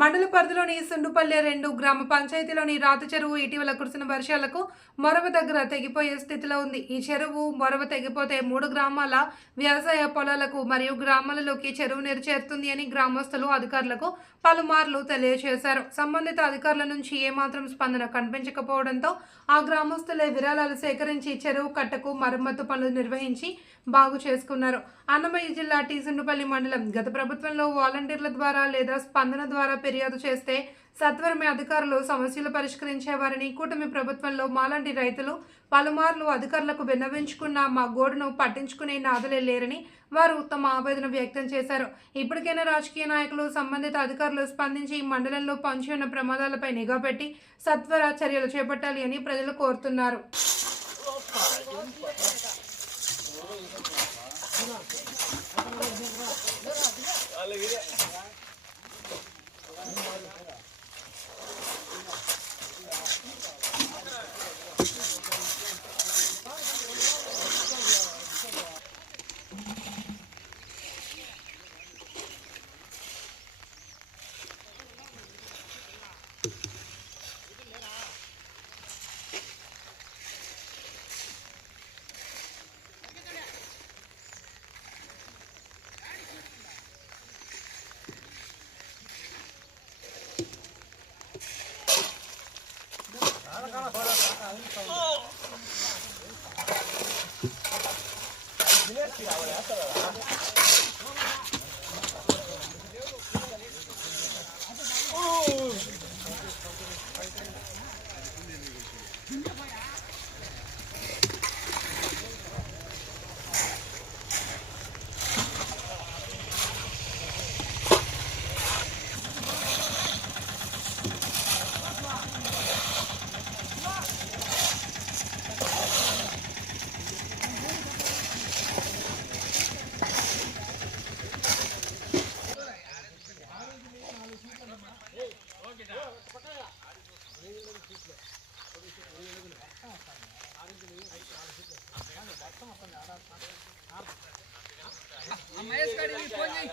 మండల పరిధిలోని సుండుపల్లె రెండు గ్రామ పంచాయతీలోని రాతి చెరువు ఇటీవల కురిసిన వర్షాలకు మొరవ దగ్గర తెగిపోయే స్థితిలో ఉంది. ఈ చెరువు మొరవ తెగిపోతే మూడు గ్రామాల వ్యవసాయ పొలాలకు మరియు గ్రామాలలోకి చెరువు నీరు చేరుతుంది అని గ్రామస్తులు అధికారులకు పలుమార్లు తెలియజేశారు. సంబంధిత అధికారుల నుంచి ఏమాత్రం స్పందన కనిపించకపోవడంతో ఆ గ్రామస్తులే విరాళాలు సేకరించి చెరువు కట్టకు మరమ్మతు పనులు నిర్వహించి బాగు చేసుకున్నారు. అన్నమయ్య జిల్లా టీసుండుపల్లి మండలం గత ప్రభుత్వంలో వాలంటీర్ల ద్వారా లేదా స్పందన ద్వారా ఫిర్యాదు చేస్తే సత్వరమే అధికారులు సమస్యలు పరిష్కరించేవారని కూటమి ప్రభుత్వంలో మాలాంటి రైతులు పలుమార్లు అధికారులకు విన్నవించుకున్న మా గోడును పట్టించుకునే నాదులే లేరని వారు తమ ఆవేదన వ్యక్తం చేశారు. ఇప్పటికైనా రాజకీయ నాయకులు సంబంధిత అధికారులు స్పందించి మండలంలో పంచి ఉన్న ప్రమాదాలపై నిఘా పెట్టి సత్వర చర్యలు చేపట్టాలి అని ప్రజలు కోరుతున్నారు. 好了好了好了，哦！今天去啦，我俩回来了啊。మహేష్ గారి ఫోన్ చేయి.